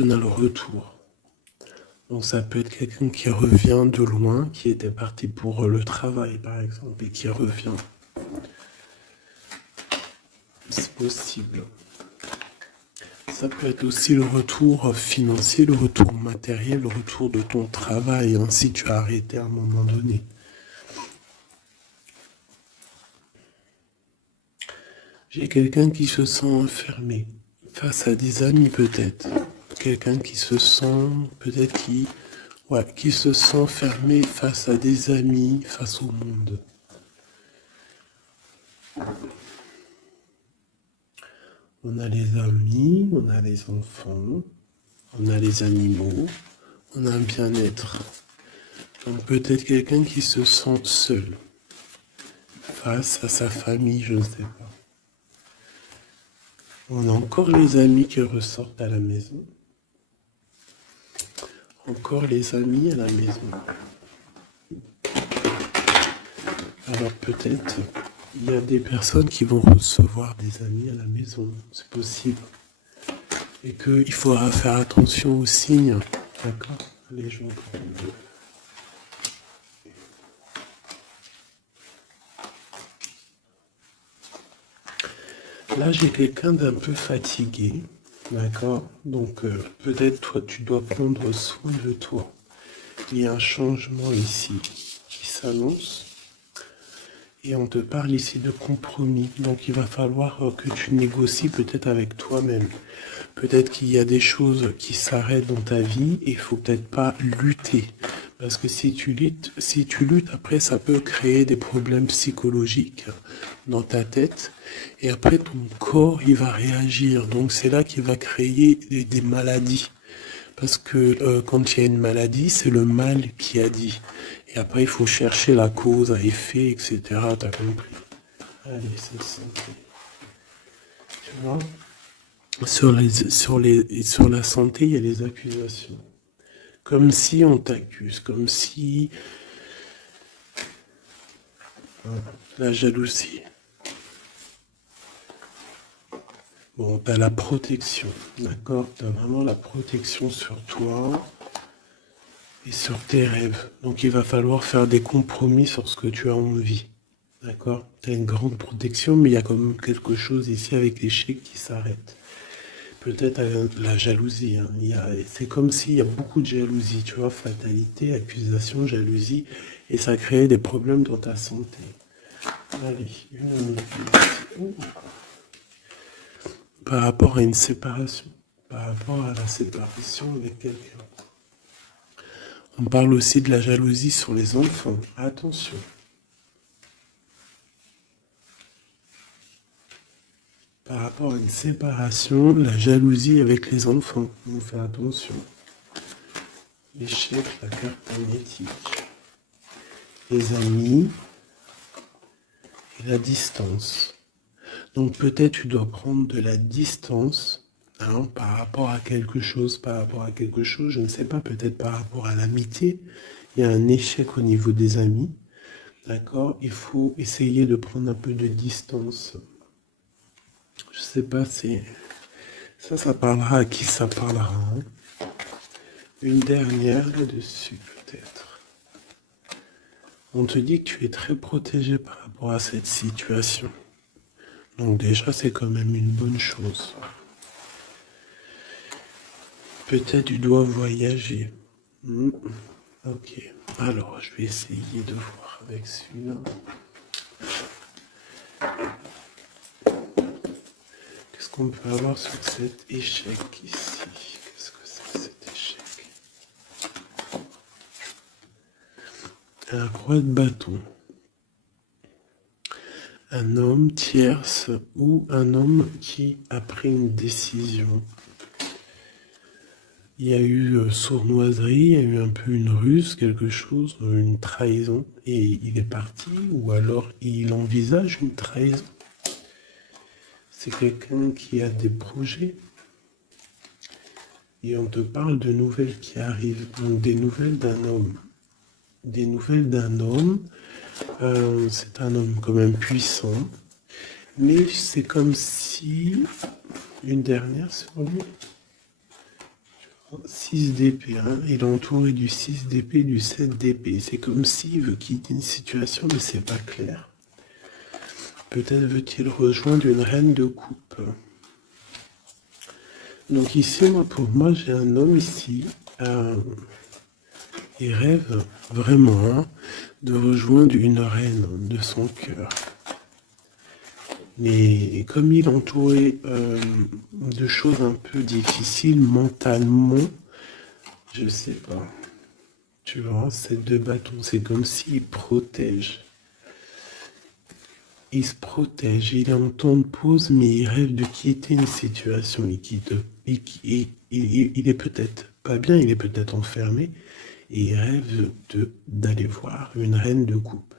on a le retour. Donc ça peut être quelqu'un qui revient de loin, qui était parti pour le travail par exemple, et qui revient. C'est possible. Ça peut être aussi le retour financier, le retour matériel, le retour de ton travail, hein, si tu as arrêté à un moment donné. J'ai quelqu'un qui se sent enfermé face à des amis peut-être. Quelqu'un qui se sent, peut-être qui se sent fermé face à des amis, face au monde. On a les amis, on a les enfants, on a les animaux, on a un bien-être. Donc peut-être quelqu'un qui se sent seul face à sa famille, je ne sais pas. On a encore les amis qui ressortent à la maison. Encore les amis à la maison. Alors peut-être il y a des personnes qui vont recevoir des amis à la maison, c'est possible. Et qu'il faudra faire attention aux signes, d'accord, les gens. Là, j'ai quelqu'un d'un peu fatigué, d'accord. Donc peut-être toi, tu dois prendre soin de toi. Il y a un changement ici qui s'annonce. Et on te parle ici de compromis. Donc il va falloir que tu négocies peut-être avec toi-même. Peut-être qu'il y a des choses qui s'arrêtent dans ta vie et il faut peut-être pas lutter. Parce que si tu luttes, après ça peut créer des problèmes psychologiques dans ta tête. Et après ton corps, il va réagir. Donc c'est là qu'il va créer des maladies. Parce que quand il y a une maladie, c'est le mal qui a dit. Et après, il faut chercher la cause à effet, etc. T'as compris? Allez, c'est ça. Tu vois? Sur la santé, il y a les accusations. Comme si on t'accuse, comme si... La jalousie. Bon, t'as la protection, d'accord? T'as vraiment la protection sur toi et sur tes rêves. Donc il va falloir faire des compromis sur ce que tu as envie. D'accord? Tu as une grande protection, mais il y a quand même quelque chose ici avec l'échec qui s'arrête. Peut-être la jalousie. Hein. C'est comme s'il y a beaucoup de jalousie, tu vois, fatalité, accusation, jalousie, et ça crée des problèmes dans ta santé. Allez, par rapport à une séparation, par rapport à la séparation avec quelqu'un. On parle aussi de la jalousie sur les enfants. Attention. Par rapport à une séparation, la jalousie avec les enfants. On fait attention. L'échec, la carte magnétique. Les amis et la distance. Donc peut-être tu dois prendre de la distance par rapport à quelque chose, je ne sais pas, peut-être par rapport à l'amitié. Il y a un échec au niveau des amis. D'accord? Il faut essayer de prendre un peu de distance. Je sais pas, ça parlera à qui ça parlera. Hein. Une dernière là-dessus, peut-être. On te dit que tu es très protégé par rapport à cette situation. Donc déjà, c'est quand même une bonne chose. Peut-être tu dois voyager. Ok. Alors, je vais essayer de voir avec celui-là. Qu'est-ce qu'on peut avoir sur cet échec ici? Qu'est-ce que c'est cet échec? Un roi de bâton. Un homme tierce ou un homme qui a pris une décision. Il y a eu sournoiserie, il y a eu un peu une ruse, quelque chose, une trahison, et il est parti, ou alors il envisage une trahison. C'est quelqu'un qui a des projets, et on te parle de nouvelles qui arrivent, donc des nouvelles d'un homme. Des nouvelles d'un homme, c'est un homme quand même puissant, mais c'est comme si, une dernière sur lui, 6 d'épée, hein. Il est entouré du 6 d'épée, du 7 d'épée. C'est comme s'il veut quitter une situation, mais c'est pas clair. Peut-être veut-il rejoindre une reine de coupe. Donc ici, pour moi, j'ai un homme ici. Il rêve vraiment, hein, de rejoindre une reine de son cœur. Mais comme il est entouré de choses un peu difficiles mentalement, je sais pas. Tu vois, ces deux bâtons, c'est comme s'il protège. Il se protège, il est en temps de pause, mais il rêve de quitter une situation. Il est peut-être pas bien, il est peut-être enfermé, et il rêve d'aller voir une reine de coupe.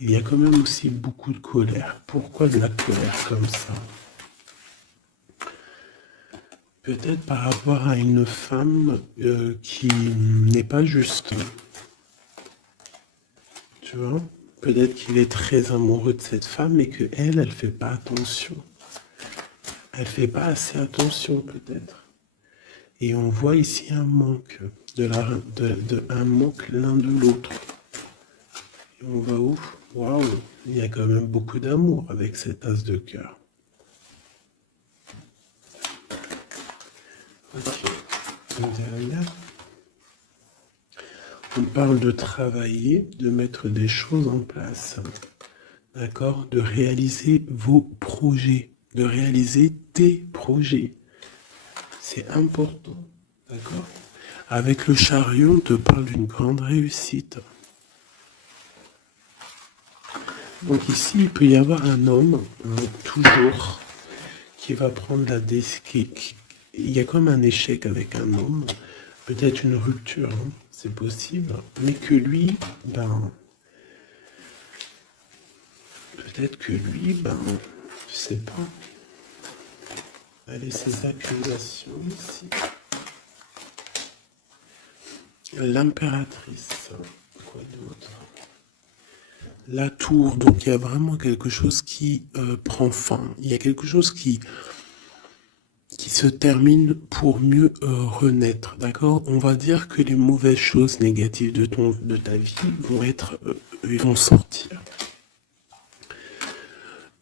Il y a quand même aussi beaucoup de colère. Pourquoi de la colère comme ça? Peut-être par rapport à une femme qui n'est pas juste. Tu vois? Peut-être qu'il est très amoureux de cette femme et que elle fait pas attention. Elle fait pas assez attention peut-être. Et on voit ici un manque, un manque l'un de l'autre. Et on va où? Waouh, il y a quand même beaucoup d'amour avec cet as de cœur. Ok. Derrière, on parle de travailler, de mettre des choses en place. D'accord? De réaliser vos projets, de réaliser tes projets. C'est important. D'accord? Avec le chariot, on te parle d'une grande réussite. Donc ici, il peut y avoir un homme, toujours, qui va prendre la décision. Il y a comme un échec avec un homme, peut-être une rupture, hein, c'est possible, mais que lui, peut-être que lui, je sais pas. Allez, ces accusations ici. L'impératrice. Quoi d'autre? La tour. Donc il y a vraiment quelque chose qui prend fin. Il y a quelque chose qui se termine pour mieux renaître. D'accord? On va dire que les mauvaises choses négatives de ta vie ils vont sortir.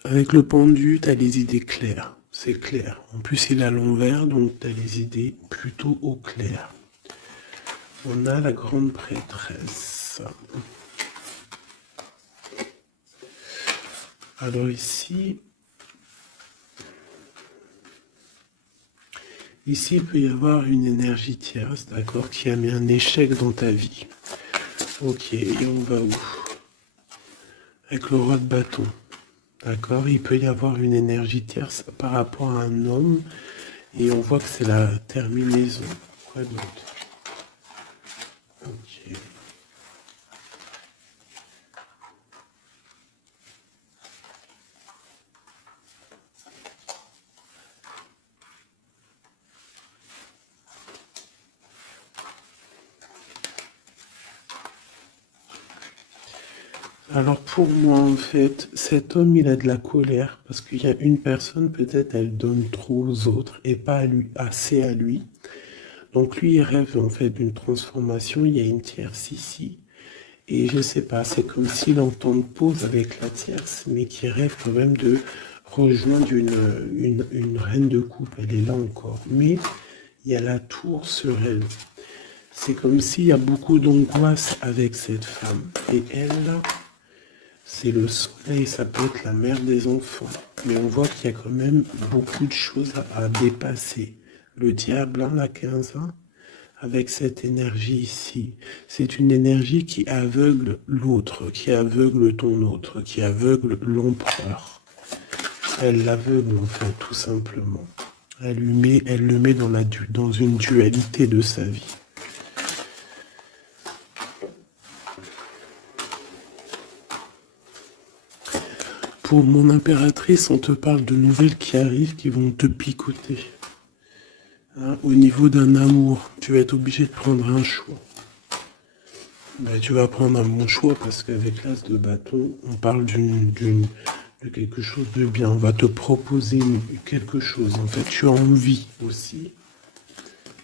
Avec le pendu, tu as les idées claires. C'est clair. En plus, il est à l'envers, donc tu as les idées plutôt au clair. On a la grande prêtresse. Alors ici, il peut y avoir une énergie tierce, d'accord, qui a mis un échec dans ta vie. Ok, et on va où? Avec le roi de bâton. D'accord, il peut y avoir une énergie tierce par rapport à un homme, et on voit que c'est la terminaison. Quoi d'autre? Ok. Alors pour moi, en fait, cet homme, il a de la colère parce qu'il y a une personne, peut-être, elle donne trop aux autres et pas à lui, assez à lui. Donc lui, il rêve en fait d'une transformation. Il y a une tierce ici. Et je sais pas, c'est comme s'il entend une pause avec la tierce, mais qui rêve quand même de rejoindre une reine de coupe. Elle est là encore. Mais il y a la tour sur elle. C'est comme s'il y a beaucoup d'angoisse avec cette femme. Et elle, là, c'est le soleil, ça peut être la mère des enfants. Mais on voit qu'il y a quand même beaucoup de choses à dépasser. Le diable, la 15 ans, avec cette énergie ici, c'est une énergie qui aveugle l'autre, qui aveugle ton autre, qui aveugle l'empereur. Elle l'aveugle en fait, tout simplement. Elle le met dans une dualité de sa vie. Pour mon impératrice, on te parle de nouvelles qui arrivent, qui vont te picoter. Hein, au niveau d'un amour, tu vas être obligé de prendre un choix. Ben, tu vas prendre un bon choix parce qu'avec l'as de bâton, on parle de quelque chose de bien. On va te proposer quelque chose. En fait, tu as envie aussi.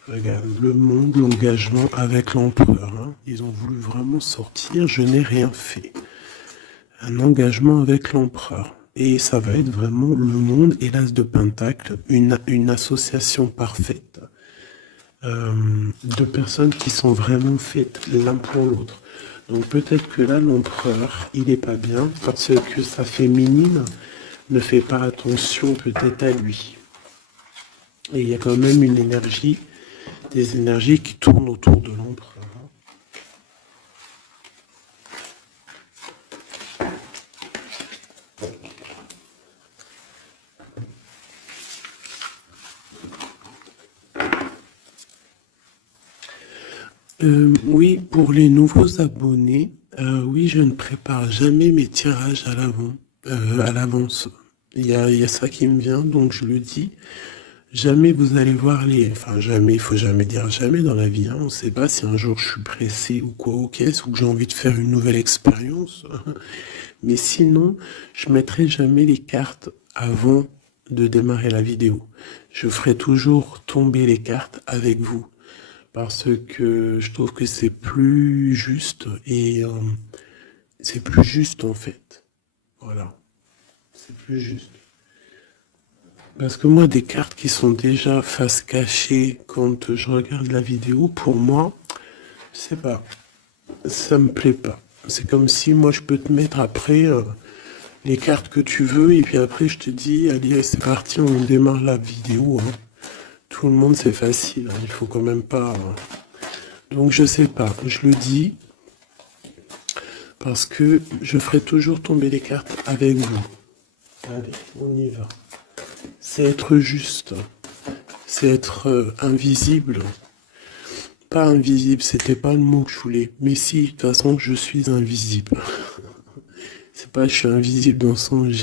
Regarde, le monde, l'engagement avec l'empereur. Hein. Ils ont voulu vraiment sortir, je n'ai rien fait. Un engagement avec l'empereur. Et ça va être vraiment le monde et l'as de pentacle, une association parfaite de personnes qui sont vraiment faites l'un pour l'autre. Donc peut-être que là, l'empereur, il est pas bien parce que sa féminine ne fait pas attention peut-être à lui. Et il y a quand même une énergie, des énergies qui tournent autour de l'empereur. Oui, pour les nouveaux abonnés, oui, je ne prépare jamais mes tirages à l'avance. Il y a ça qui me vient, donc je le dis. Jamais vous allez voir enfin jamais, il faut jamais dire jamais dans la vie. Hein. On ne sait pas si un jour je suis pressé ou quoi au caisse ou que j'ai envie de faire une nouvelle expérience. Mais sinon, je mettrai jamais les cartes avant de démarrer la vidéo. Je ferai toujours tomber les cartes avec vous parce que je trouve que c'est plus juste et c'est plus juste en fait. Voilà, c'est plus juste. Parce que moi, des cartes qui sont déjà face cachée quand je regarde la vidéo, pour moi, je sais pas, ça me plaît pas. C'est comme si moi je peux te mettre après les cartes que tu veux et puis après je te dis, allez, c'est parti, on démarre la vidéo. Hein. Tout le monde, c'est facile, hein, il faut quand même pas. Hein. Donc je sais pas, je le dis parce que je ferai toujours tomber les cartes avec vous. Allez, on y va. C'est être juste, c'est être invisible. Pas invisible, c'était pas le mot que je voulais. Mais si, de toute façon, je suis invisible. C'est pas je suis invisible dans le sens je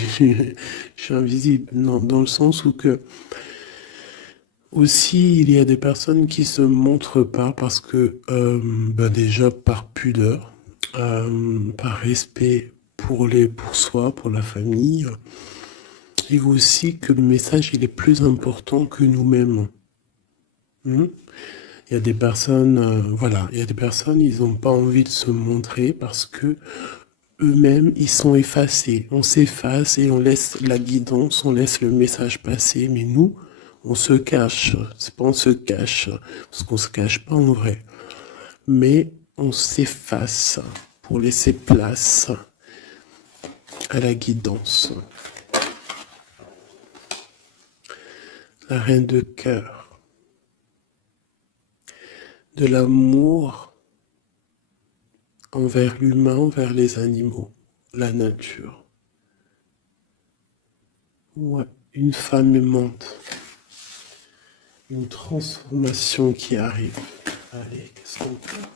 suis invisible, non, dans le sens où que aussi il y a des personnes qui se montrent pas parce que déjà par pudeur, par respect pour soi, pour la famille, et aussi que le message il est plus important que nous-mêmes. Hmm. Il y a des personnes, voilà, il y a des personnes, ils n'ont pas envie de se montrer parce que eux-mêmes, ils sont effacés. On s'efface et on laisse la guidance, on laisse le message passer. Mais nous, on se cache. C'est pas on se cache, parce qu'on se cache pas en vrai. Mais on s'efface pour laisser place à la guidance. La reine de cœur. De l'amour envers l'humain, envers les animaux, la nature. Ouais, une femme aimante. Une transformation qui arrive. Allez, qu'est-ce qu'on peut avoir?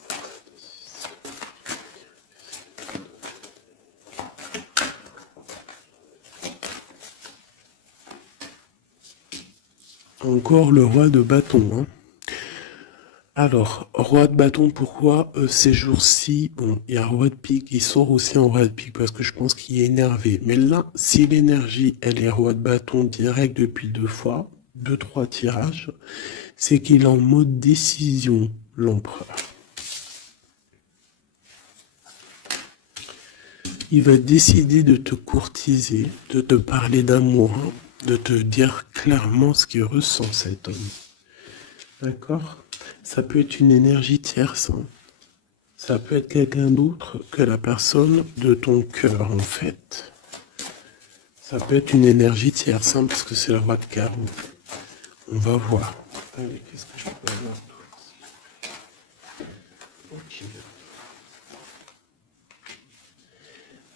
Encore le roi de bâton. Hein. Alors, roi de bâton, pourquoi ces jours-ci, bon, il y a roi de pique, il sort aussi en roi de pique parce que je pense qu'il est énervé. Mais là, si l'énergie, elle est roi de bâton direct depuis deux fois, deux, trois tirages, c'est qu'il est en mode décision, l'empereur. Il va décider de te courtiser, de te parler d'amour, hein, de te dire clairement ce qu'il ressent cet homme. D'accord? Ça peut être une énergie tierce. Hein. Ça peut être quelqu'un d'autre que la personne de ton cœur, en fait. Ça peut être une énergie tierce, hein, parce que c'est le roi de carreau. On va voir. Allez, qu'est-ce que je peux avoir d'autre? Ok.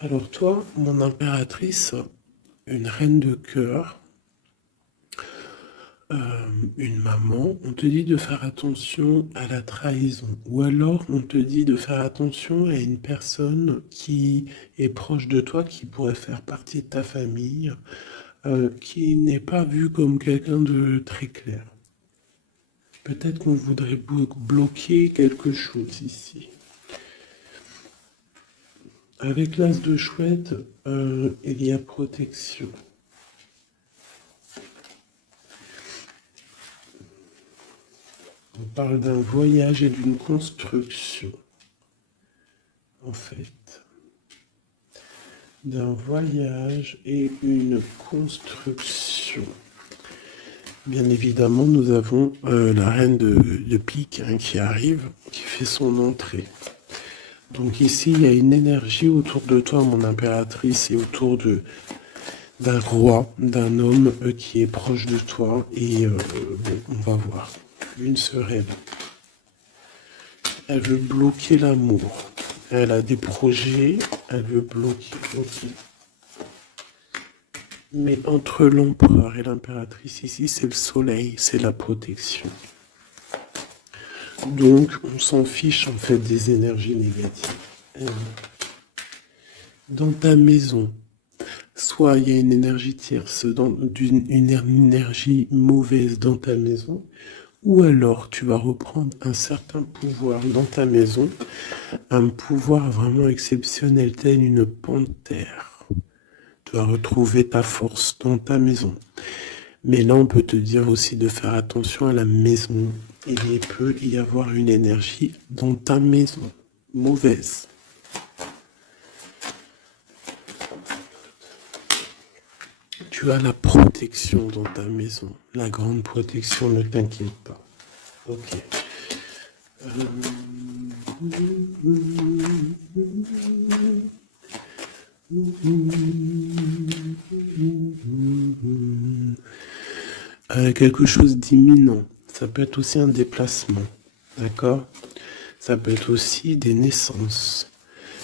Alors toi, mon impératrice, une reine de cœur, une maman, on te dit de faire attention à la trahison. Ou alors on te dit de faire attention à une personne qui est proche de toi, qui pourrait faire partie de ta famille, qui n'est pas vue comme quelqu'un de très clair. Peut-être qu'on voudrait bloquer quelque chose ici. Avec l'as de chouette, il y a protection. On parle d'un voyage et d'une construction, en fait. D'un voyage et une construction. Bien évidemment, nous avons la reine de pique hein, qui arrive, qui fait son entrée. Donc ici, il y a une énergie autour de toi, mon impératrice, et autour d'un roi, d'un homme qui est proche de toi. Et bon, on va voir. L'une se rêve. Elle veut bloquer l'amour. Elle a des projets, elle veut bloquer. Okay. Mais entre l'empereur et l'impératrice, ici, c'est le soleil, c'est la protection. Donc, on s'en fiche, en fait, des énergies négatives. Dans ta maison, soit il y a une énergie tierce, une énergie mauvaise dans ta maison, ou alors tu vas reprendre un certain pouvoir dans ta maison, un pouvoir vraiment exceptionnel, tel une panthère. Tu vas retrouver ta force dans ta maison. Mais là, on peut te dire aussi de faire attention à la maison. Il peut y avoir une énergie dans ta maison, mauvaise. Tu as la protection dans ta maison. La grande protection, ne t'inquiète pas. Ok. Quelque chose d'imminent. Ça peut être aussi un déplacement. D'accord? Ça peut être aussi des naissances.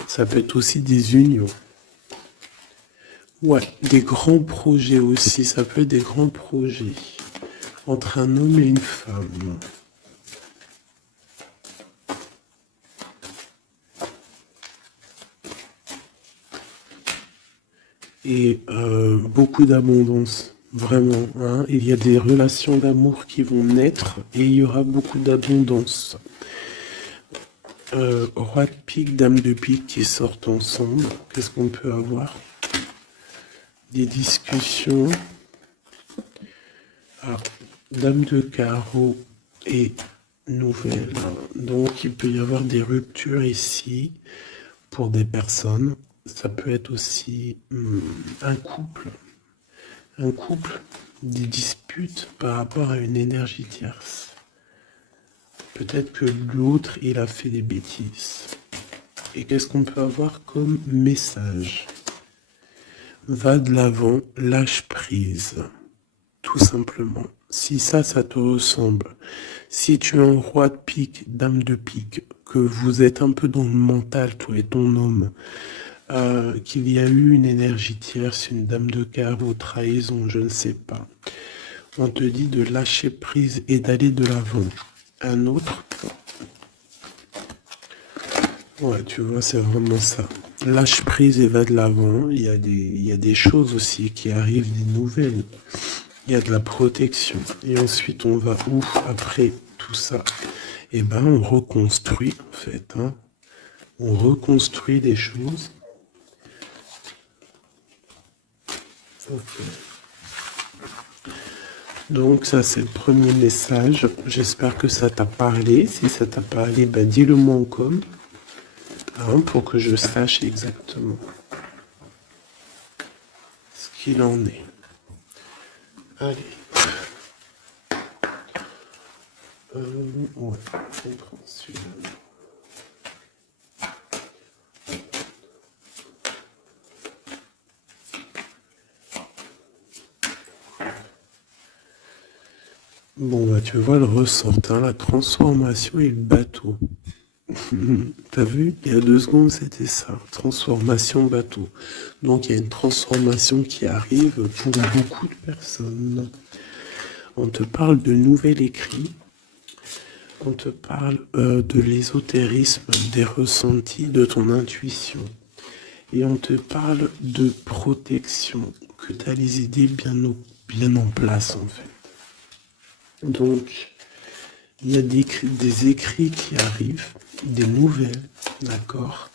Ça peut être aussi des unions. Ouais, des grands projets aussi. Ça peut être des grands projets entre un homme et une femme. Et beaucoup d'abondance, vraiment. Hein. Il y a des relations d'amour qui vont naître et il y aura beaucoup d'abondance. Roi de pique, dame de pique qui sortent ensemble. Qu'est-ce qu'on peut avoir? Des discussions. Alors, dame de carreau et nouvelle. Donc, il peut y avoir des ruptures ici pour des personnes. Ça peut être aussi un couple, des disputes par rapport à une énergie tierce. Peut-être que l'autre, il a fait des bêtises. Et qu'est-ce qu'on peut avoir comme message? Va de l'avant, lâche prise. Tout simplement. Si ça te ressemble, si tu es un roi de pique, dame de pique, que vous êtes un peu dans le mental, toi et ton homme, qu'il y a eu une énergie tierce, une dame de carreau, trahison, je ne sais pas. On te dit de lâcher prise et d'aller de l'avant. Un autre. Ouais, tu vois, c'est vraiment ça. Lâche prise et va de l'avant. Il y a des choses aussi qui arrivent, des nouvelles. Il y a de la protection. Et ensuite, on va où après tout ça? Eh ben, on reconstruit, en fait. Hein. On reconstruit des choses. Okay. Donc ça c'est le premier message. J'espère que ça t'a parlé. Si ça t'a parlé, ben dis-le moi en com. Hein, pour que je sache exactement ce qu'il en est. Allez. Ouais, on prend celui-là. Bon, bah, tu vois le ressort, hein, la transformation et le bateau. T'as vu? Il y a 2 secondes, c'était ça. Transformation bateau. Donc, il y a une transformation qui arrive pour beaucoup de personnes. On te parle de nouvel écrit. On te parle de l'ésotérisme, des ressentis, de ton intuition. Et on te parle de protection, que tu as les idées bien en place, en fait. Donc, il y a des écrits qui arrivent, des nouvelles, d'accord,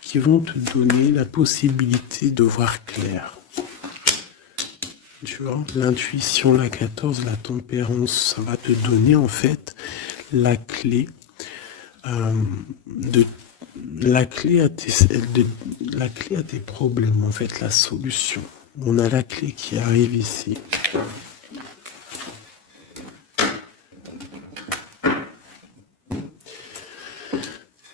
qui vont te donner la possibilité de voir clair. Tu vois, l'intuition, la 14, la tempérance, ça va te donner en fait la clé de la clé à tes problèmes, en fait, la solution. On a la clé qui arrive ici.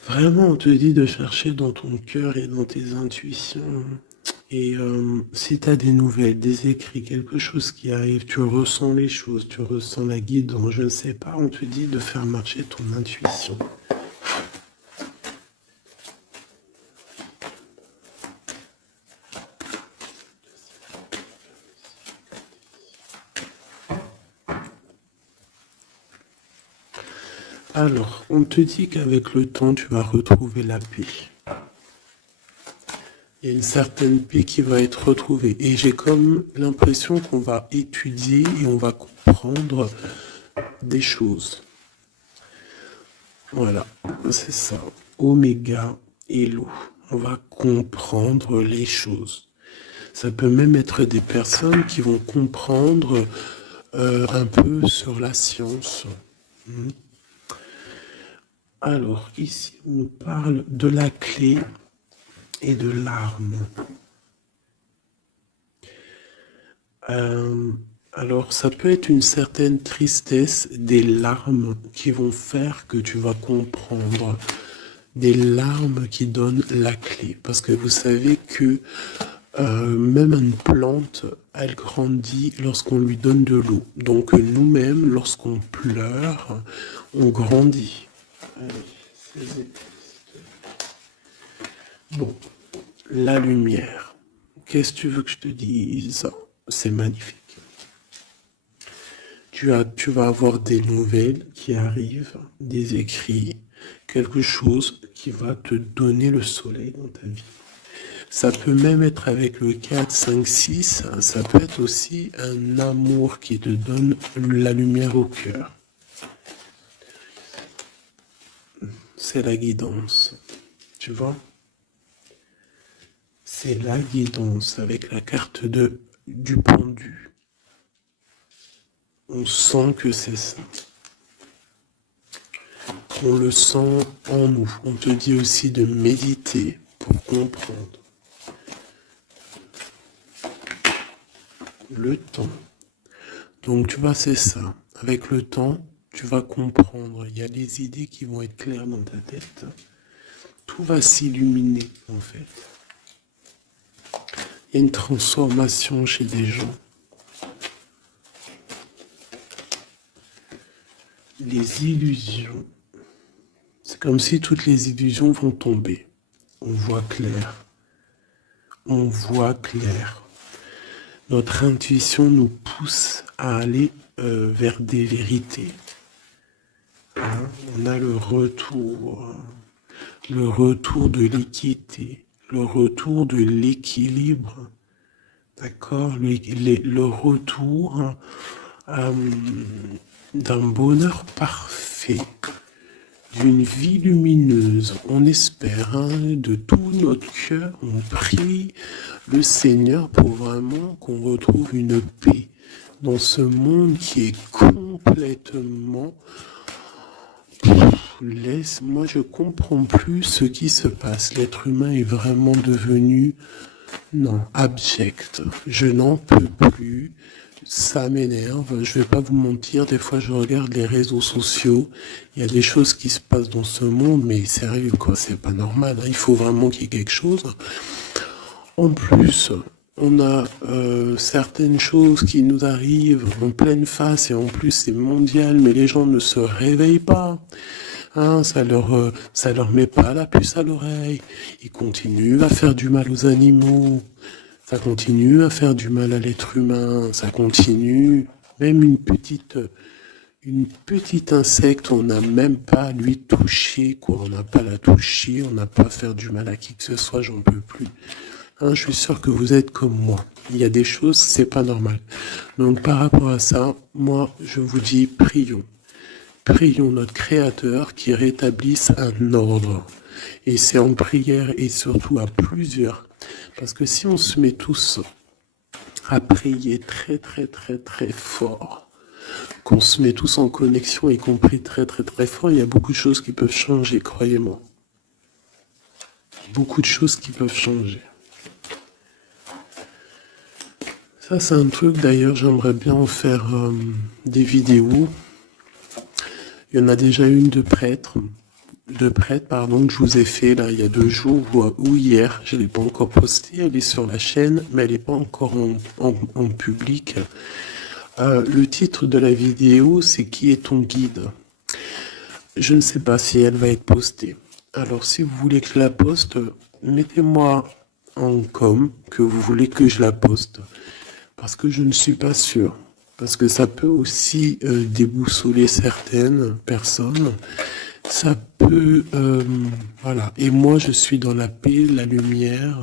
Vraiment, on te dit de chercher dans ton cœur et dans tes intuitions. Et si tu as des nouvelles, des écrits, quelque chose qui arrive, tu ressens les choses, tu ressens la guidance, je ne sais pas, on te dit de faire marcher ton intuition. Alors, on te dit qu'avec le temps, tu vas retrouver la paix. Il y a une certaine paix qui va être retrouvée. Et j'ai comme l'impression qu'on va étudier et on va comprendre des choses. Voilà, c'est ça. Oméga et l'eau. On va comprendre les choses. Ça peut même être des personnes qui vont comprendre un peu sur la science. Alors, ici, on nous parle de la clé et de l'arme. Alors, ça peut être une certaine tristesse, des larmes qui vont faire que tu vas comprendre. Des larmes qui donnent la clé. Parce que vous savez que même une plante, elle grandit lorsqu'on lui donne de l'eau. Donc nous-mêmes, lorsqu'on pleure, on grandit. Bon, la lumière. Qu'est-ce que tu veux que je te dise? C'est magnifique. Tu vas avoir des nouvelles qui arrivent, des écrits, quelque chose qui va te donner le soleil dans ta vie. Ça peut même être avec le 4, 5, 6, ça peut être aussi un amour qui te donne la lumière au cœur. C'est la guidance, tu vois? C'est la guidance avec la carte du pendu. On sent que c'est ça. On le sent en nous. On te dit aussi de méditer pour comprendre. Le temps. Donc tu vois, c'est ça. Avec le temps, tu vas comprendre. Il y a des idées qui vont être claires dans ta tête. Tout va s'illuminer, en fait. Il y a une transformation chez des gens. Les illusions. C'est comme si toutes les illusions vont tomber. On voit clair. On voit clair. Notre intuition nous pousse à aller vers des vérités. Hein? On a le retour de l'équité, le retour de l'équilibre, d'accord, le retour d'un bonheur parfait, d'une vie lumineuse. On espère, hein, de tout notre cœur, on prie le Seigneur pour vraiment qu'on retrouve une paix dans ce monde qui est complètement... Moi je comprends plus ce qui se passe. L'être humain est vraiment devenu, non, abject. Je n'en peux plus. Ça m'énerve. Je vais pas vous mentir. Des fois, je regarde les réseaux sociaux. Il y a des choses qui se passent dans ce monde, mais sérieux, quoi. C'est pas normal. Hein. Il faut vraiment qu'il y ait quelque chose. En plus, on a certaines choses qui nous arrivent en pleine face et en plus c'est mondial, mais les gens ne se réveillent pas. Hein, ça leur met pas la puce à l'oreille. Ils continuent à faire du mal aux animaux. Ça continue à faire du mal à l'être humain. Ça continue. Même une petite insecte, on n'a même pas à lui toucher, quoi. On n'a pas à la toucher, on n'a pas à faire du mal à qui que ce soit, j'en peux plus. Hein, je suis sûr que vous êtes comme moi. Il y a des choses, c'est pas normal. Donc par rapport à ça, moi, je vous dis, prions. Prions notre Créateur qui rétablisse un ordre. Et c'est en prière et surtout à plusieurs. Parce que si on se met tous à prier très très très très fort, qu'on se met tous en connexion, y compris très très très fort, il y a beaucoup de choses qui peuvent changer, croyez-moi. Beaucoup de choses qui peuvent changer. Ça, c'est un truc, d'ailleurs, j'aimerais bien en faire des vidéos. Il y en a déjà une de prêtre, pardon, que je vous ai fait là il y a 2 jours ou hier. Je l'ai pas encore postée, elle est sur la chaîne, mais elle n'est pas encore en public. Le titre de la vidéo, c'est Qui est ton guide? Je ne sais pas si elle va être postée. Alors, si vous voulez que je la poste, mettez-moi en com que vous voulez que je la poste. Parce que je ne suis pas sûr. Parce que ça peut aussi déboussoler certaines personnes. Ça peut... voilà. Et moi, je suis dans la paix, la lumière.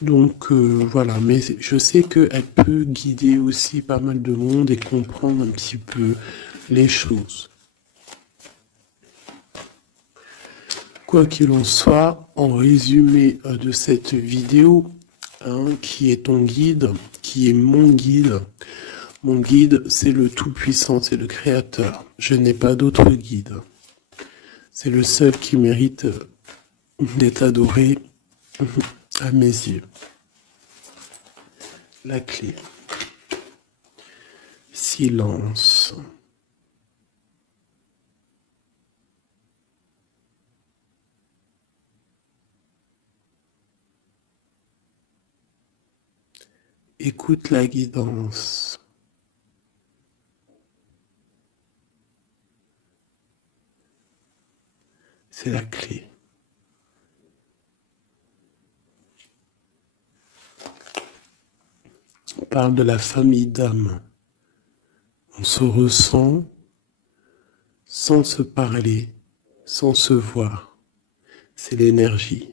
Donc, voilà. Mais je sais qu'elle peut guider aussi pas mal de monde et comprendre un petit peu les choses. Quoi qu'il en soit, en résumé de cette vidéo, qui est ton guide, qui est mon guide, c'est le Tout-Puissant, c'est le Créateur. Je n'ai pas d'autre guide. C'est le seul qui mérite d'être adoré à mes yeux. La clé. Silence. Écoute la guidance. C'est la clé. On parle de la famille d'âme. On se ressent sans se parler, sans se voir. C'est l'énergie.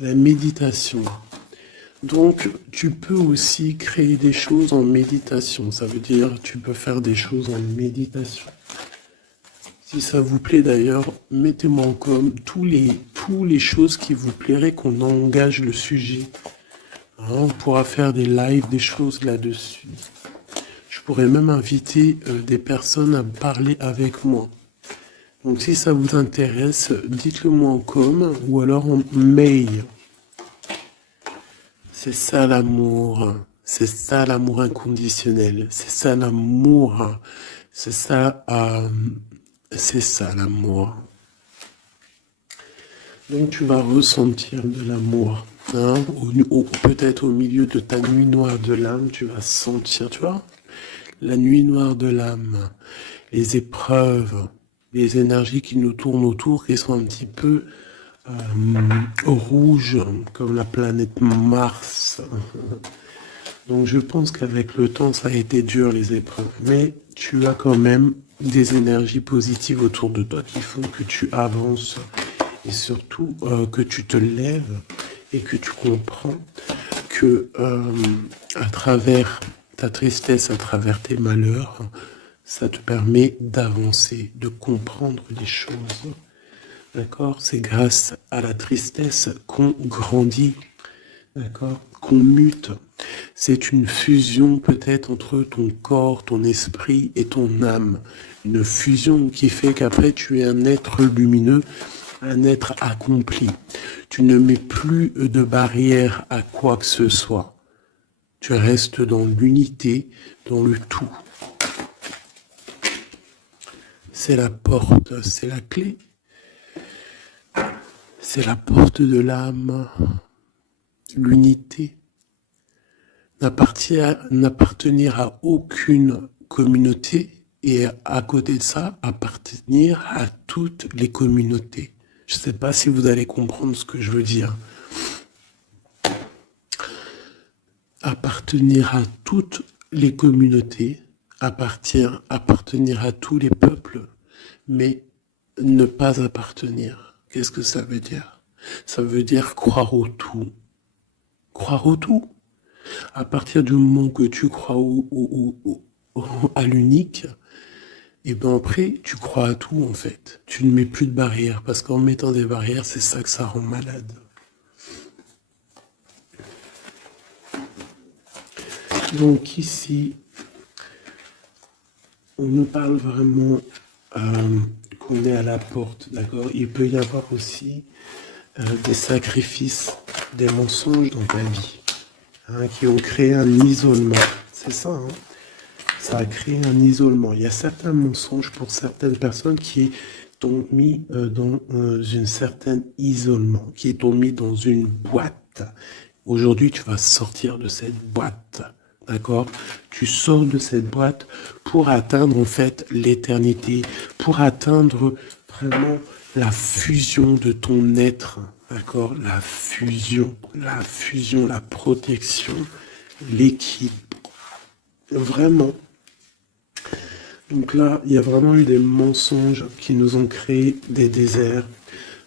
La méditation. Donc, tu peux aussi créer des choses en méditation. Ça veut dire, tu peux faire des choses en méditation. Si ça vous plaît d'ailleurs, mettez-moi en com tous les choses qui vous plairaient qu'on engage le sujet. On pourra faire des lives, des choses là-dessus. Je pourrais même inviter des personnes à parler avec moi. Donc si ça vous intéresse, dites-le moi en com ou alors en mail. C'est ça l'amour. C'est ça l'amour inconditionnel. C'est ça l'amour. C'est ça l'amour. Donc tu vas ressentir de l'amour. Peut-être au milieu de ta nuit noire de l'âme, tu vas sentir, tu vois, la nuit noire de l'âme, les épreuves, les énergies qui nous tournent autour, qui sont un petit peu rouges, comme la planète Mars. Donc je pense qu'avec le temps, ça a été dur les épreuves. Mais tu as quand même des énergies positives autour de toi qui font que tu avances et surtout que tu te lèves et que tu comprends que à travers ta tristesse, à travers tes malheurs, ça te permet d'avancer, de comprendre les choses. D'accord? C'est grâce à la tristesse qu'on grandit. D'accord? Qu'on mute. C'est une fusion peut-être entre ton corps, ton esprit et ton âme. Une fusion qui fait qu'après tu es un être lumineux, un être accompli. Tu ne mets plus de barrière à quoi que ce soit. Tu restes dans l'unité, dans le tout. C'est la porte, c'est la clé. C'est la porte de l'âme. L'unité. N'appartenir à aucune communauté et à côté de ça, appartenir à toutes les communautés. Je ne sais pas si vous allez comprendre ce que je veux dire. Appartenir à toutes les communautés, appartenir à tous les peuples, mais ne pas appartenir. Qu'est-ce que ça veut dire? Ça veut dire croire au tout. Croire au tout. À partir du moment que tu crois à l'unique, et ben après, tu crois à tout en fait. Tu ne mets plus de barrières, parce qu'en mettant des barrières, c'est ça que ça rend malade. Donc ici, on nous parle vraiment qu'on est à la porte, d'accord? Il peut y avoir aussi des sacrifices, des mensonges dans ta vie, hein, qui ont créé un isolement. C'est ça, hein? Ça a créé un isolement. Il y a certains mensonges pour certaines personnes qui t'ont mis dans un certain isolement, qui t'ont mis dans une boîte. Aujourd'hui, tu vas sortir de cette boîte, d'accord? Tu sors de cette boîte pour atteindre en fait l'éternité, pour atteindre vraiment la fusion de ton être, d'accord? La fusion, la protection, l'équilibre. Vraiment. Donc là, il y a vraiment eu des mensonges qui nous ont créé des déserts.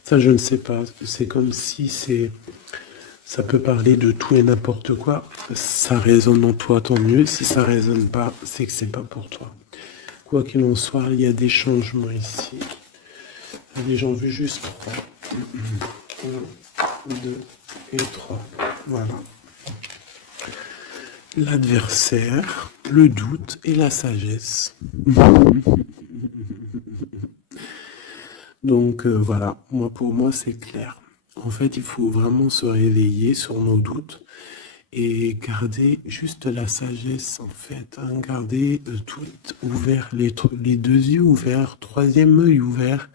Ça, je ne sais pas. C'est comme si ça peut parler de tout et n'importe quoi. Ça résonne en toi, tant mieux. Si ça résonne pas, c'est que c'est pas pour toi. Quoi qu'il en soit, il y a des changements ici. Allez, j'en veux juste 3. 1, 2 et 3. Voilà. L'adversaire, le doute et la sagesse. Donc voilà, pour moi c'est clair. En fait, il faut vraiment se réveiller sur nos doutes et garder juste la sagesse en fait. Hein, garder tout ouvert, les deux yeux ouverts, troisième œil ouvert,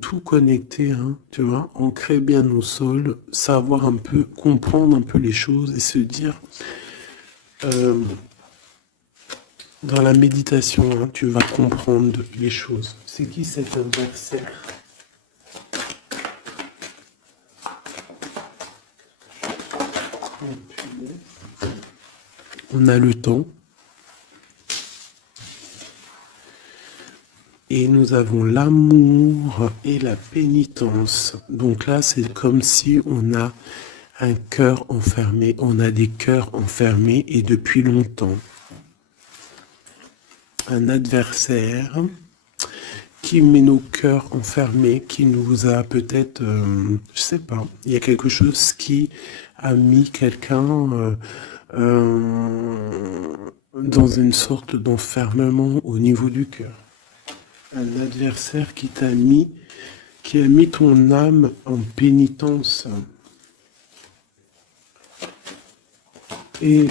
tout connecté, hein, tu vois, ancrer bien au sol, savoir un peu, comprendre un peu les choses et se dire... dans la méditation, hein, tu vas comprendre les choses. C'est qui cet adversaire? On a le temps. Et nous avons l'amour et la pénitence. Donc là, c'est comme si on a un cœur enfermé. On a des cœurs enfermés et depuis longtemps. Un adversaire qui met nos cœurs enfermés, qui nous a peut-être, je sais pas, il y a quelque chose qui a mis quelqu'un dans une sorte d'enfermement au niveau du cœur. Un adversaire qui a mis ton âme en pénitence. Et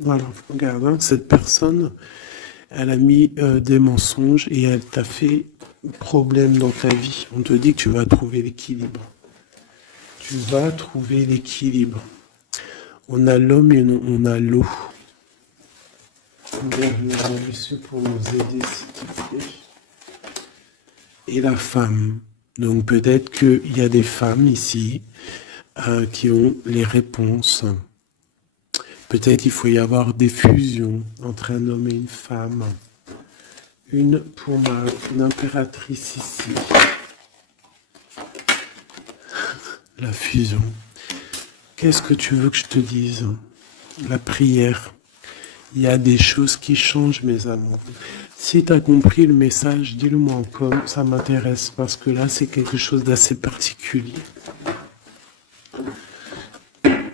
voilà, regarde, hein, cette personne, elle a mis des mensonges et elle t'a fait problème dans ta vie. On te dit que tu vas trouver l'équilibre. Tu vas trouver l'équilibre. On a l'homme et on a l'eau. Pour nous aider, s'il te plaît. Et la femme. Donc peut-être qu'il y a des femmes ici qui ont les réponses. Peut-être il faut y avoir des fusions entre un homme et une femme. Une pour une impératrice ici. La fusion. Qu'est-ce que tu veux que je te dise? La prière. Il y a des choses qui changent, mes amours. Si tu as compris le message, dis-le moi en com, ça m'intéresse, parce que là, c'est quelque chose d'assez particulier.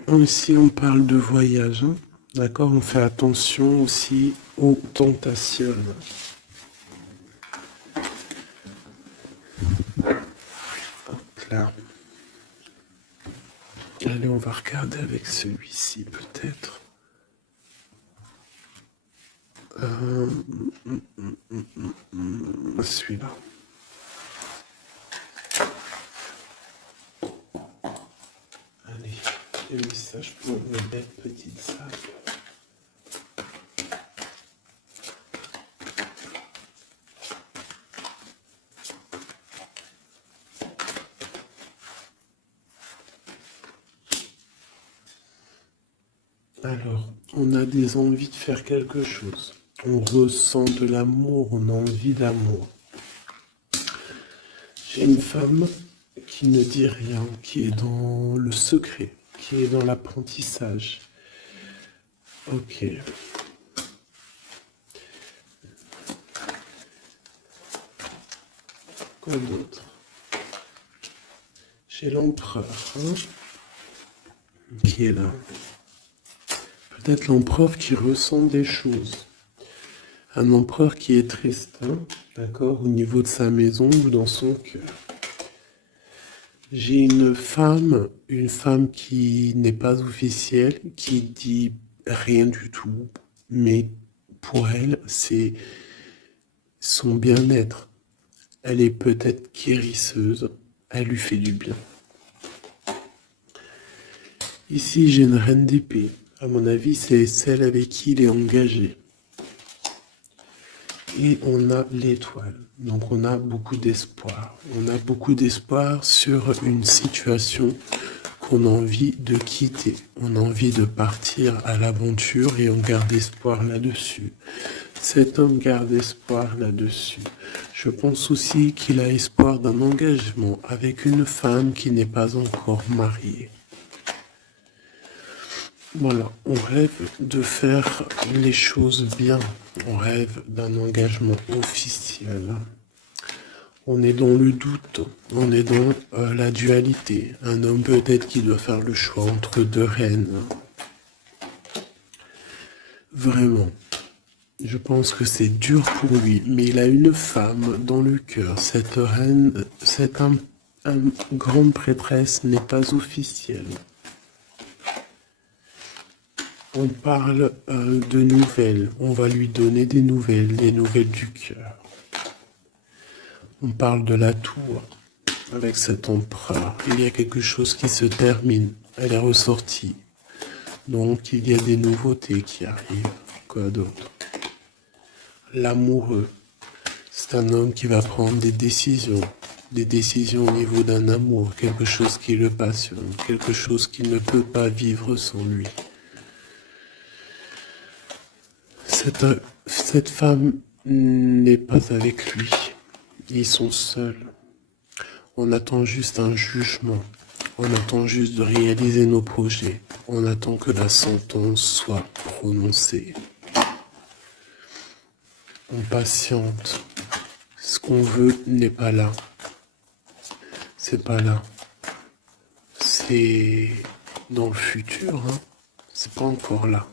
Ici, on parle de voyage, hein. D'accord? On fait attention aussi aux tentations. Là. Allez, on va regarder avec celui-ci, peut-être. Celui-là. Allez, des messages pour une belle petite salle. Alors, on a des envies de faire quelque chose. On ressent de l'amour, on a envie d'amour. J'ai une femme qui ne dit rien, qui est dans le secret, qui est dans l'apprentissage. Ok. Quoi d'autre? J'ai l'empereur, hein, qui est là. peut-être l'empereur qui ressent des choses. Un empereur qui est triste, hein, d'accord, au niveau de sa maison ou dans son cœur. J'ai une femme qui n'est pas officielle, qui dit rien du tout, mais pour elle, c'est son bien-être. Elle est peut-être guérisseuse, elle lui fait du bien. Ici, j'ai une reine d'épée. À mon avis, c'est celle avec qui il est engagé. Et on a l'étoile. Donc on a beaucoup d'espoir. On a beaucoup d'espoir sur une situation qu'on a envie de quitter. On a envie de partir à l'aventure et on garde espoir là-dessus. Cet homme garde espoir là-dessus. Je pense aussi qu'il a espoir d'un engagement avec une femme qui n'est pas encore mariée. Voilà, on rêve de faire les choses bien. On rêve d'un engagement officiel. On est dans le doute, on est dans la dualité. Un homme peut-être qui doit faire le choix entre deux reines. Vraiment, je pense que c'est dur pour lui, mais il a une femme dans le cœur. Cette reine, cette grande prêtresse n'est pas officielle. On parle de nouvelles, on va lui donner des nouvelles du cœur. On parle de la tour avec cet empereur. Il y a quelque chose qui se termine, elle est ressortie. Donc il y a des nouveautés qui arrivent. Quoi d'autre? L'amoureux, c'est un homme qui va prendre des décisions au niveau d'un amour, quelque chose qui le passionne, quelque chose qu'il ne peut pas vivre sans lui. Cette femme n'est pas avec lui. Ils sont seuls. On attend juste un jugement. On attend juste de réaliser nos projets. On attend que la sentence soit prononcée. On patiente. Ce qu'on veut n'est pas là. C'est pas là. C'est dans le futur, hein. C'est pas encore là.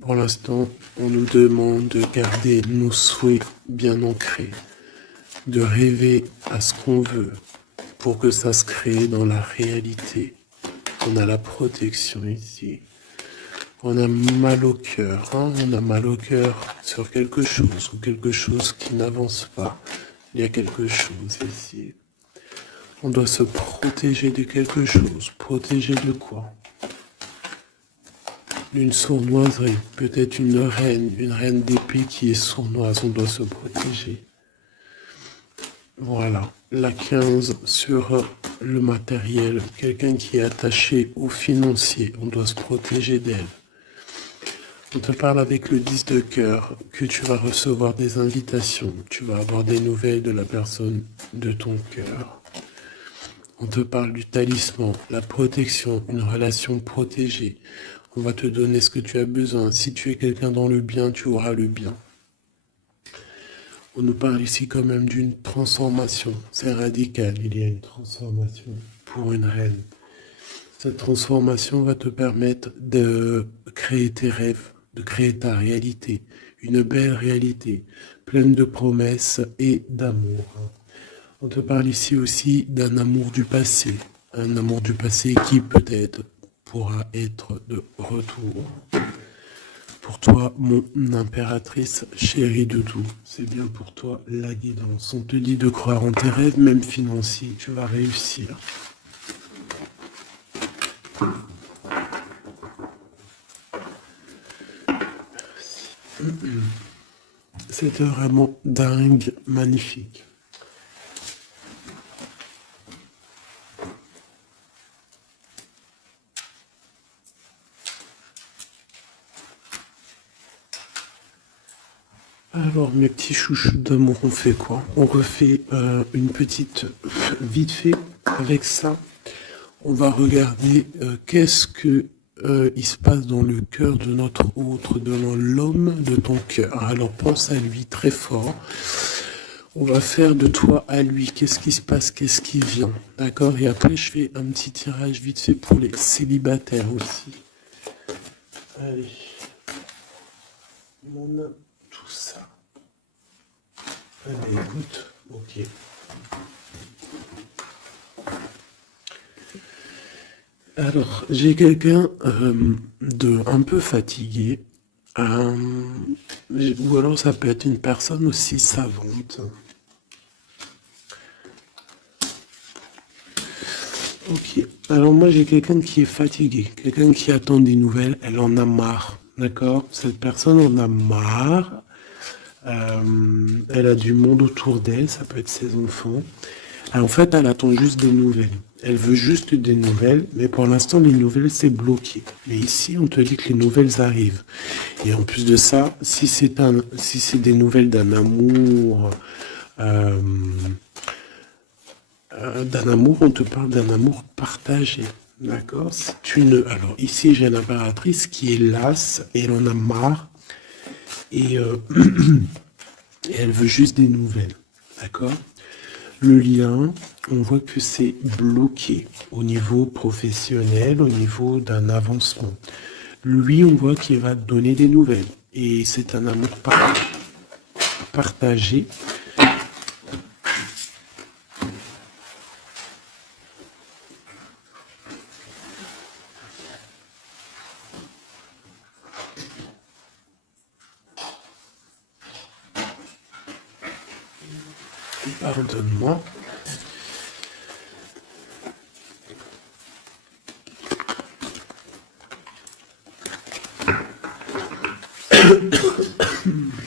Pour l'instant, on nous demande de garder nos souhaits bien ancrés, de rêver à ce qu'on veut pour que ça se crée dans la réalité. On a la protection ici. On a mal au cœur, hein? On a mal au cœur sur quelque chose ou quelque chose qui n'avance pas. Il y a quelque chose ici. On doit se protéger de quelque chose. Protéger de quoi? D'une sournoiserie, peut-être une reine d'épée qui est sournoise, on doit se protéger. Voilà, la 15 sur le matériel, quelqu'un qui est attaché au financier, on doit se protéger d'elle. On te parle avec le 10 de cœur, que tu vas recevoir des invitations, tu vas avoir des nouvelles de la personne de ton cœur. On te parle du talisman, la protection, une relation protégée. On va te donner ce que tu as besoin. Si tu es quelqu'un dans le bien, tu auras le bien. On nous parle ici quand même d'une transformation. C'est radical, il y a une transformation pour une reine. Cette transformation va te permettre de créer tes rêves, de créer ta réalité. Une belle réalité, pleine de promesses et d'amour. On te parle ici aussi d'un amour du passé. Un amour du passé qui peut-être pourra être de retour. Pour toi, mon impératrice chérie de tout, c'est bien pour toi la guidance. On te dit de croire en tes rêves, même financiers, tu vas réussir. C'était vraiment dingue, magnifique. Alors mes petits chouchous d'amour, on fait quoi? On refait une petite vite fait avec ça. On va regarder qu'est-ce que il se passe dans le cœur de notre autre, dans l'homme de ton cœur. Alors pense à lui très fort. On va faire de toi à lui. Qu'est-ce qui se passe? Qu'est-ce qui vient? D'accord? Et après, je fais un petit tirage vite fait pour les célibataires aussi. Allez. On a tout ça. Allez, écoute. Ok. Alors, j'ai quelqu'un de un peu fatigué. Ou alors ça peut être une personne aussi savante. Ok. Alors moi j'ai quelqu'un qui est fatigué, quelqu'un qui attend des nouvelles, elle en a marre. D'accord? Cette personne en a marre. Elle a du monde autour d'elle, ça peut être ses enfants. Alors, en fait, elle attend juste des nouvelles. Elle veut juste des nouvelles, mais pour l'instant, les nouvelles, c'est bloqué. Mais ici, on te dit que les nouvelles arrivent. Et en plus de ça, si c'est des nouvelles euh, d'un amour, on te parle d'un amour partagé. D'accord? Alors, ici, j'ai l'impératrice qui est lasse et elle en a marre. Et, et elle veut juste des nouvelles. D'accord? Le lien, on voit que c'est bloqué au niveau professionnel, au niveau d'un avancement. Lui, on voit qu'il va te donner des nouvelles. Et c'est un amour partagé. Pardonne-moi.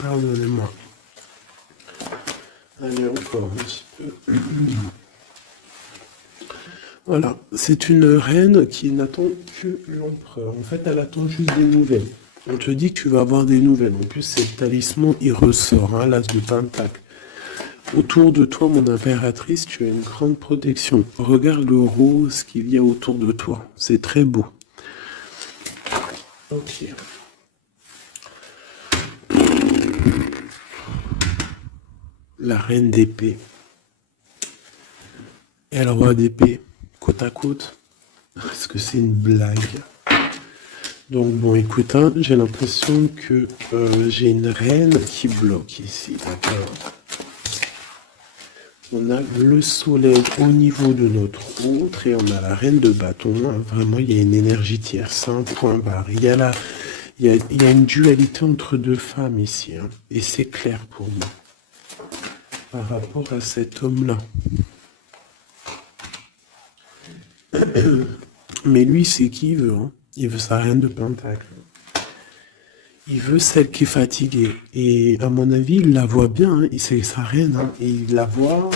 Pardonnez-moi. Allez, encore un petit peu. Voilà, c'est une reine qui n'attend que l'empereur. En fait, elle attend juste des nouvelles. On te dit que tu vas avoir des nouvelles. En plus, c'est le talisman, il ressort, hein, l'as de pentacle. Autour de toi, mon impératrice, tu as une grande protection. Regarde le rose qu'il y a autour de toi. C'est très beau. Ok. La reine d'épée. Et le roi d'épée, côte à côte. Est-ce que c'est une blague? Donc bon, écoute, hein, j'ai l'impression que j'ai une reine qui bloque ici, d'accord? On a le soleil au niveau de notre autre et on a la reine de bâton. Hein. Vraiment, il y a une énergie tierce, un point barre. Il y a une dualité entre deux femmes ici. Hein, et c'est clair pour moi. Par rapport à cet homme-là. Mais lui, c'est qui il veut. Hein. Il veut sa reine de pentacle. Il veut celle qui est fatiguée. Et à mon avis, il la voit bien. Hein. C'est sa reine. Hein. Et il la voit.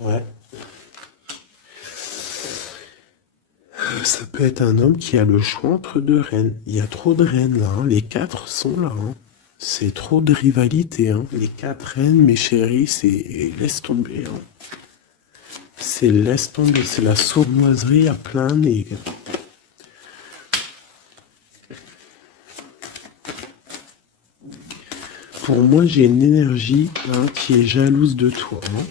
Ouais. Ça peut être un homme qui a le choix entre deux reines. Il y a trop de reines là. Hein. Les quatre sont là. Hein. C'est trop de rivalité. Hein. Les quatre reines, mes chéris, c'est laisse tomber. Hein. C'est laisse tomber. C'est la sournoiserie à plein nez. Pour moi, j'ai une énergie hein, qui est jalouse de toi. Hein.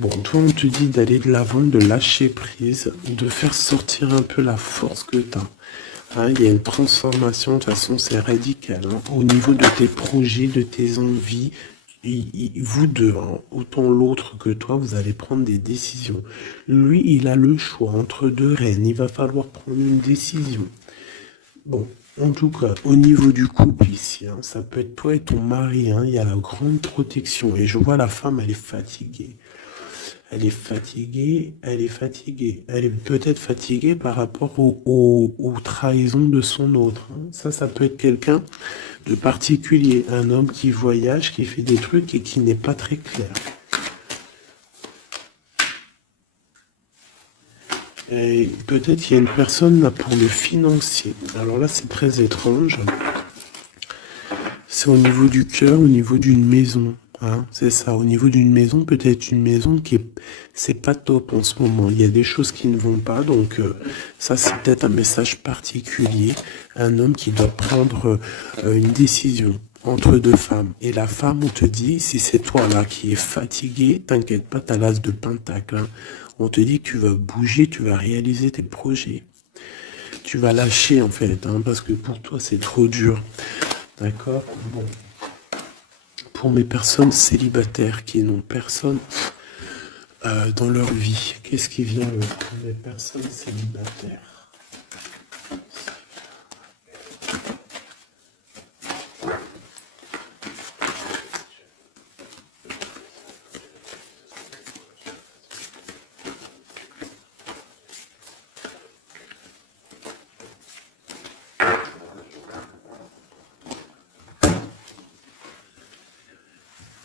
Bon, toi, on te dit d'aller de l'avant, de lâcher prise, de faire sortir un peu la force que tu as. Hein, il y a une transformation, de toute façon, c'est radical. Hein, au niveau de tes projets, de tes envies, vous deux, hein, autant l'autre que toi, vous allez prendre des décisions. Lui, il a le choix entre deux reines. Il va falloir prendre une décision. Bon, en tout cas, au niveau du couple ici, hein, ça peut être toi et ton mari, hein, il y a la grande protection. Et je vois la femme, elle est fatiguée. Elle est fatiguée, elle est fatiguée. Elle est peut-être fatiguée par rapport aux trahisons de son autre. Hein. Ça peut être quelqu'un de particulier. Un homme qui voyage, qui fait des trucs et qui n'est pas très clair. Et peut-être qu'il y a une personne là pour le financier. Alors là, c'est très étrange. C'est au niveau du cœur, au niveau d'une maison. Hein, c'est ça, au niveau d'une maison, peut-être une maison c'est pas top en ce moment. Il y a des choses qui ne vont pas, donc ça c'est peut-être un message particulier. Un homme qui doit prendre une décision. entre deux femmes. Et la femme, on te dit, si c'est toi là qui es fatigué, t'inquiète pas, t'as l'as de pentacle. Hein. On te dit que tu vas bouger, tu vas réaliser tes projets. Tu vas lâcher en fait, hein, parce que pour toi c'est trop dur. D'accord? Bon. Pour mes personnes célibataires qui n'ont personne dans leur vie, qu'est-ce qui vient pour les personnes célibataires?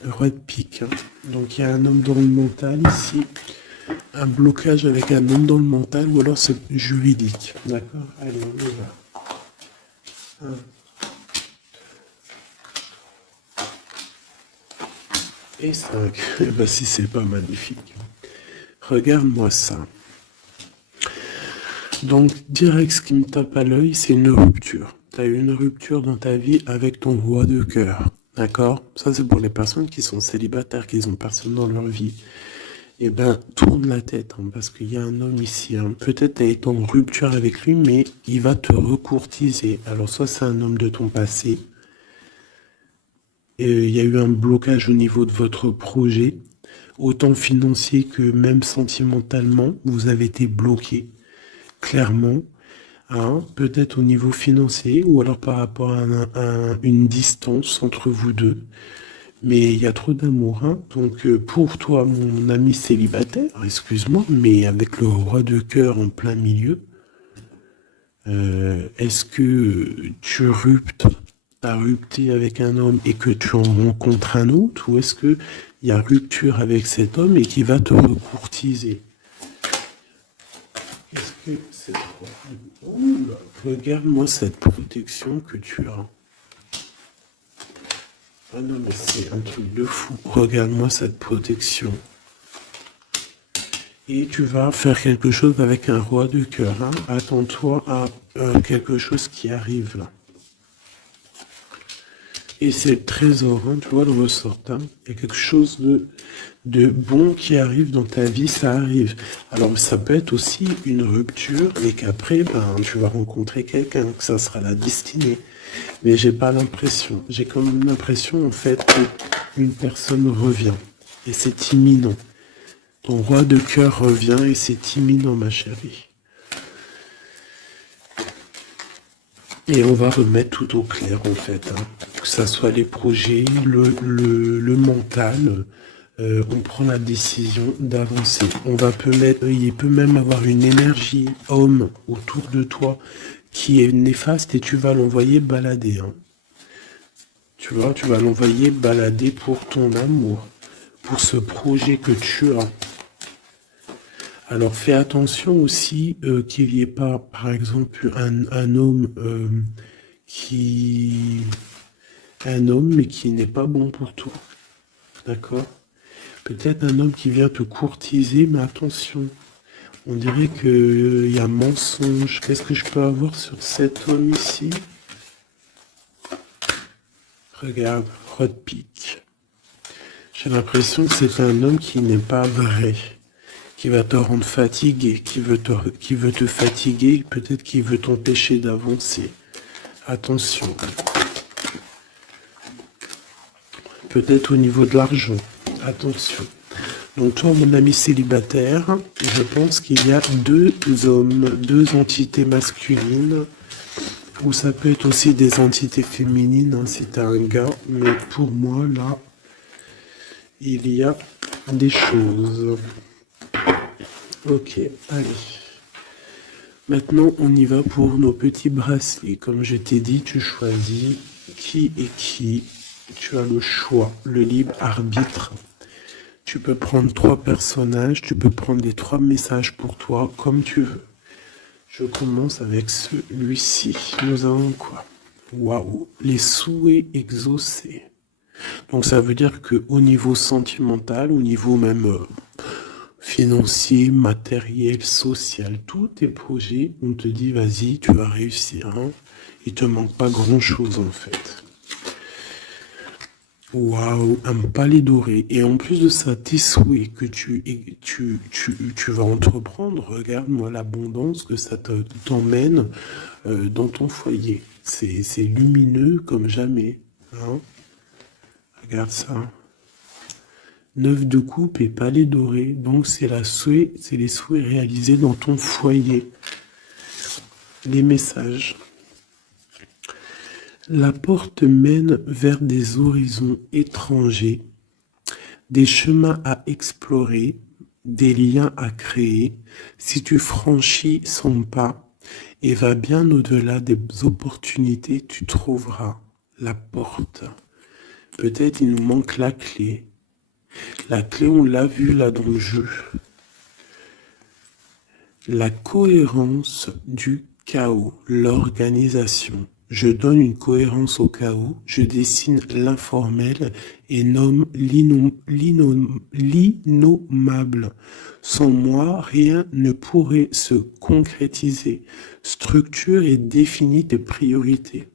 Roi de pique. Hein. Donc il y a un homme dans le mental ici. Un blocage avec un homme dans le mental ou alors c'est juridique. D'accord? Allez, on y va. Et 5. Eh ben si c'est pas magnifique. Regarde-moi ça. Donc direct ce qui me tape à l'œil, c'est une rupture. Tu as eu une rupture dans ta vie avec ton roi de cœur. D'accord? Ça c'est pour les personnes qui sont célibataires, qui n'ont personne dans leur vie. Eh ben, tourne la tête, hein, parce qu'il y a un homme ici. Hein. Peut-être tu as été en rupture avec lui, mais il va te recourtiser. Alors, soit c'est un homme de ton passé, et il y a eu un blocage au niveau de votre projet, autant financier que même sentimentalement, vous avez été bloqué, clairement. Hein, peut-être au niveau financier, ou alors par rapport à une distance entre vous deux. Mais il y a trop d'amour, hein. Donc pour toi, mon ami célibataire, excuse-moi, mais avec le roi de cœur en plein milieu, est-ce que t'as rupté avec un homme et que tu en rencontres un autre, ou est-ce que il y a rupture avec cet homme et qui va te recourtiser? Qu'est-ce que c'est quoi? Oula, regarde-moi cette protection que tu as. Ah non, mais c'est un truc de fou. Regarde-moi cette protection. Et tu vas faire quelque chose avec un roi de cœur. Hein. Attends-toi à quelque chose qui arrive là. Et c'est le trésor, hein, tu vois le ressort. Hein. Il y a quelque chose de bon qui arrive dans ta vie, ça arrive. Alors ça peut être aussi une rupture et qu'après, ben, tu vas rencontrer quelqu'un, que ça sera la destinée. Mais j'ai pas l'impression. J'ai quand même l'impression en fait qu'une personne revient. Et c'est imminent. Ton roi de cœur revient et c'est imminent, ma chérie. Et on va remettre tout au clair en fait. Hein. Que ça soit les projets, le mental. On prend la décision d'avancer. Il peut même avoir une énergie homme autour de toi qui est néfaste et tu vas l'envoyer balader. Hein. Tu vois, tu vas l'envoyer balader pour ton amour, pour ce projet que tu as. Alors fais attention aussi qu'il n'y ait pas, par exemple, un homme mais qui n'est pas bon pour toi. D'accord? Peut-être un homme qui vient te courtiser, mais attention. On dirait qu'il y a mensonge. Qu'est-ce que je peux avoir sur cet homme ici? Regarde, roi de pique. J'ai l'impression que c'est un homme qui n'est pas vrai, qui va te rendre fatigué, qui veut te fatiguer, peut-être qu'il veut t'empêcher d'avancer. Attention. Peut-être au niveau de l'argent. Attention. Donc toi, mon ami célibataire, je pense qu'il y a deux hommes, deux entités masculines, ou ça peut être aussi des entités féminines hein, si t'es un gars, mais pour moi, là, il y a des choses. Ok, allez. Maintenant, on y va pour nos petits bracelets. Comme je t'ai dit, tu choisis qui est qui. Tu as le choix, le libre arbitre. Tu peux prendre 3 personnages, tu peux prendre les 3 messages pour toi, comme tu veux. Je commence avec celui-ci. Nous avons quoi? Waouh, les souhaits exaucés. Donc ça veut dire que au niveau sentimental, au niveau même financier, matériel, social, tous tes projets, on te dit vas-y, tu vas réussir. Hein. Il te manque pas grand-chose en fait. Waouh, un palais doré. Et en plus de ça, tes souhaits que tu vas entreprendre, regarde-moi l'abondance que ça t'emmène dans ton foyer. C'est lumineux comme jamais. Hein. Regarde ça. 9 de coupe et palais doré. Donc c'est les souhaits réalisés dans ton foyer. Les messages. La porte mène vers des horizons étrangers, des chemins à explorer, des liens à créer. Si tu franchis son pas et vas bien au-delà des opportunités, tu trouveras la porte. Peut-être il nous manque la clé. La clé, on l'a vu là dans le jeu. La cohérence du chaos, l'organisation. Je donne une cohérence au chaos, je dessine l'informel et nomme l'innommable. Sans moi, rien ne pourrait se concrétiser. Structure et définis tes priorités.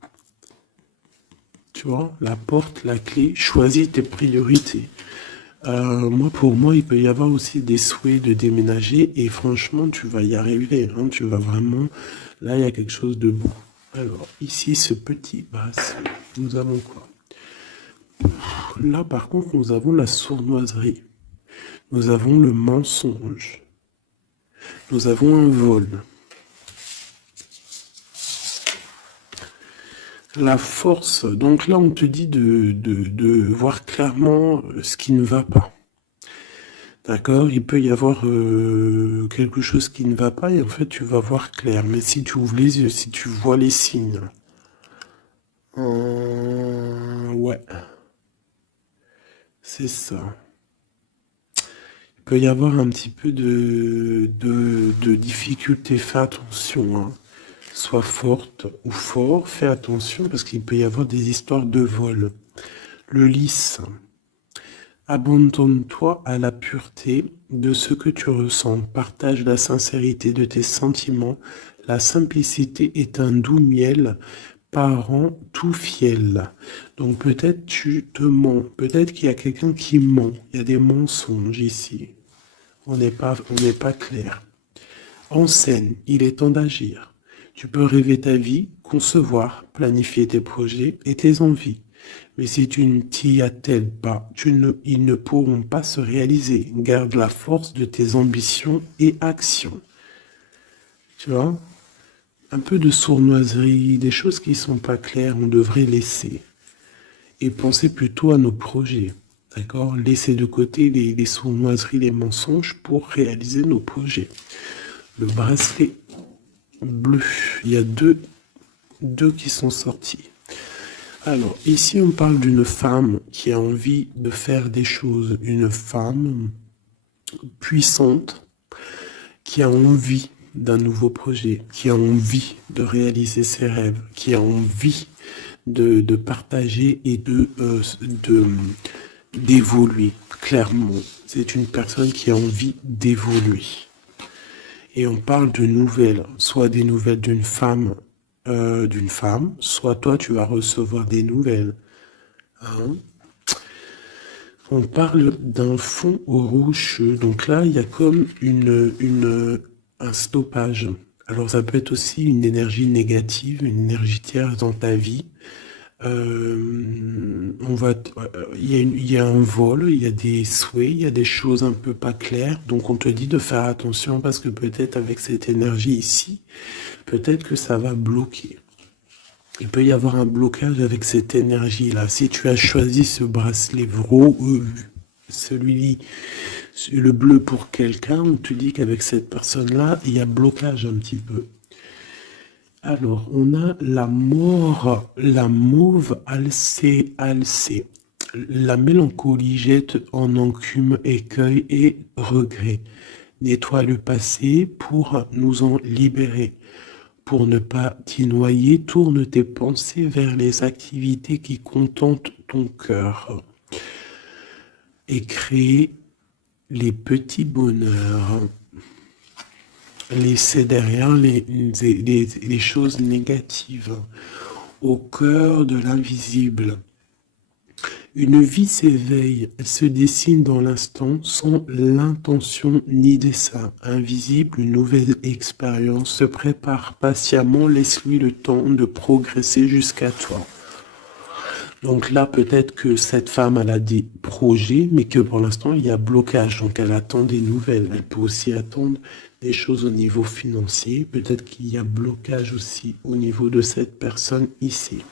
Tu vois, la porte, la clé, choisis tes priorités. Pour moi, il peut y avoir aussi des souhaits de déménager et franchement, tu vas y arriver. Hein, tu vas vraiment... Là, il y a quelque chose de beau. Alors, ici, ce petit bracelet, nous avons quoi? Là, par contre, nous avons la sournoiserie. Nous avons le mensonge. Nous avons un vol. La force. Donc là, on te dit de voir clairement ce qui ne va pas. D'accord, il peut y avoir quelque chose qui ne va pas et en fait tu vas voir clair. Mais si tu ouvres les yeux, si tu vois les signes, ouais, c'est ça. Il peut y avoir un petit peu de difficulté. Fais attention, hein. Sois forte ou fort, fais attention parce qu'il peut y avoir des histoires de vol. Le lys. Abandonne-toi à la pureté de ce que tu ressens. Partage la sincérité de tes sentiments. La simplicité est un doux miel, parent tout fiel. Donc peut-être tu te mens. Peut-être qu'il y a quelqu'un qui ment. Il y a des mensonges ici. On n'est pas clair. En scène, il est temps d'agir. Tu peux rêver ta vie, concevoir, planifier tes projets et tes envies. Mais si tu ne t'y attelles pas, ils ne pourront pas se réaliser. Garde la force de tes ambitions et actions. Tu vois? Un peu de sournoiserie, des choses qui ne sont pas claires, on devrait laisser. Et penser plutôt à nos projets. D'accord? Laisser de côté les sournoiseries, les mensonges pour réaliser nos projets. Le bracelet bleu, il y a deux qui sont sortis. Alors, ici, on parle d'une femme qui a envie de faire des choses. Une femme puissante qui a envie d'un nouveau projet, qui a envie de réaliser ses rêves, qui a envie de partager et d'évoluer. Clairement, c'est une personne qui a envie d'évoluer. Et on parle de nouvelles, soit des nouvelles d'une femme, soit toi tu vas recevoir des nouvelles. Hein. On parle d'un fond rocheux. Donc là, il y a comme un stoppage. Alors ça peut être aussi une énergie négative, une énergie tierce dans ta vie. Il y a un vol, il y a des souhaits, il y a des choses un peu pas claires. Donc on te dit de faire attention parce que peut-être avec cette énergie ici, peut-être que ça va bloquer. Il peut y avoir un blocage avec cette énergie-là. Si tu as choisi ce bracelet celui-ci, le bleu pour quelqu'un, on te dit qu'avec cette personne-là, il y a blocage un petit peu. Alors, on a la mort, la mauve alcée. La mélancolie jette en enclume écueil et regret. Nettoie le passé pour nous en libérer. Pour ne pas t'y noyer, tourne tes pensées vers les activités qui contentent ton cœur et crée les petits bonheurs. Laisser derrière les choses négatives au cœur de l'invisible. Une vie s'éveille, elle se dessine dans l'instant sans l'intention ni dessein. Invisible, une nouvelle expérience se prépare patiemment, laisse-lui le temps de progresser jusqu'à toi. Donc là, peut-être que cette femme, elle a des projets, mais que pour l'instant, il y a blocage. Donc elle attend des nouvelles. Elle peut aussi attendre des choses au niveau financier. Peut-être qu'il y a blocage aussi au niveau de cette personne ici.